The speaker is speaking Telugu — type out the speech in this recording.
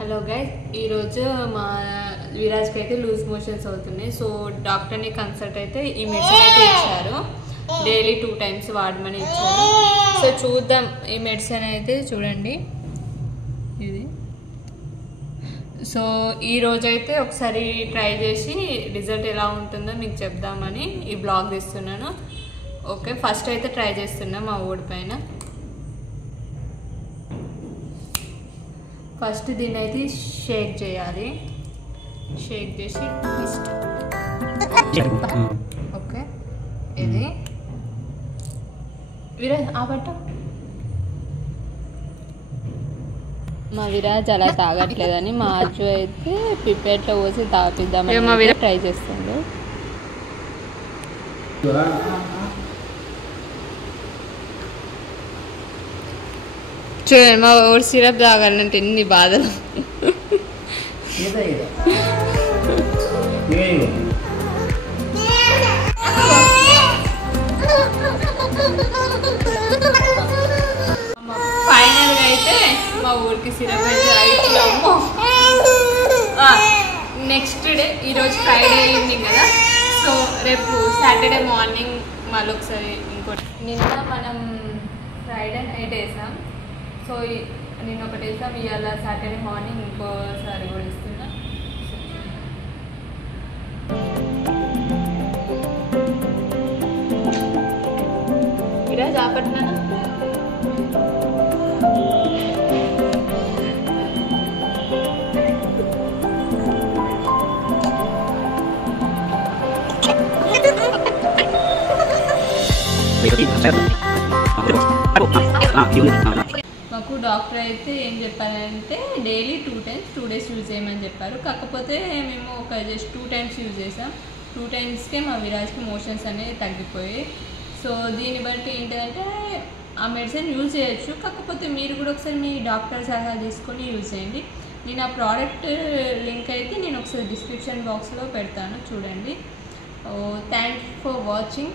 హలో గైస్, ఈరోజు మా విరాజ్కి అయితే లూజ్ మోషన్స్ అవుతున్నాయి. సో డాక్టర్ని కన్సల్ట్ అయితే ఈ మెడిసిన్ అయితే ఇచ్చారు. డైలీ 2 times వాడమని ఇచ్చారు. సో చూద్దాం, ఈ మెడిసిన్ అయితే చూడండి ఇది. సో ఈరోజు అయితే ఒకసారి ట్రై చేసి రిజల్ట్ ఎలా ఉంటుందో మీకు చెప్దామని ఈ బ్లాగ్ తీస్తున్నాను. ఓకే, ఫస్ట్ అయితే ట్రై చేస్తున్నా మా ఊడి పైన. ఫస్ట్ దీన్ని అయితే షేక్ చేయాలి. షేక్ చేసి ట్విస్ట్. ఓకే, ఇది విరాజ్ ఆపట్ట. మా విరాజ్ అలా తాగట్లేదని మా అజ్జు అయితే పిపెట్లో పోసి తాపిద్దామని ట్రై చేస్తుండు. చూడండి, మా ఊరు సిరప్ తాగాలంటే ఎన్ని బాధలు. ఫైనల్గా అయితే మా ఊరికి సిరప్ అయితే అయిపోయాము. నెక్స్ట్ డే, ఈరోజు ఫ్రైడే ఈవినింగ్ కదా, సో రేపు సాటర్డే మార్నింగ్ మళ్ళీ ఒకసారి ఇంకోటి. నిన్న మనం ఫ్రైడే నైట్ వేసాం, సో నేను ఒకటి వేసాం. ఇవాళ సాటర్డే మార్నింగ్ ఇంకోసారి కూడా ఇస్తున్నా. ఈరోజు ఆపట్నా మాకు డాక్టర్ అయితే ఏం చెప్పారంటే డైలీ 2 times 2 days యూజ్ చేయమని చెప్పారు. కాకపోతే మేము ఒక జస్ట్ 2 times యూజ్ చేసాం. 2 timesకే మా విరాజ్కి మోషన్స్ అనేవి తగ్గిపోయాయి. సో దీన్ని బట్టి ఏంటంటే ఆ మెడిసిన్ యూజ్ చేయొచ్చు, కాకపోతే మీరు కూడా ఒకసారి మీ డాక్టర్ సలహా తీసుకొని యూజ్ చేయండి. నేను ఆ ప్రోడక్ట్ లింక్ అయితే నేను ఒకసారి డిస్క్రిప్షన్ బాక్స్లో పెడతాను, చూడండి. Thank you for watching.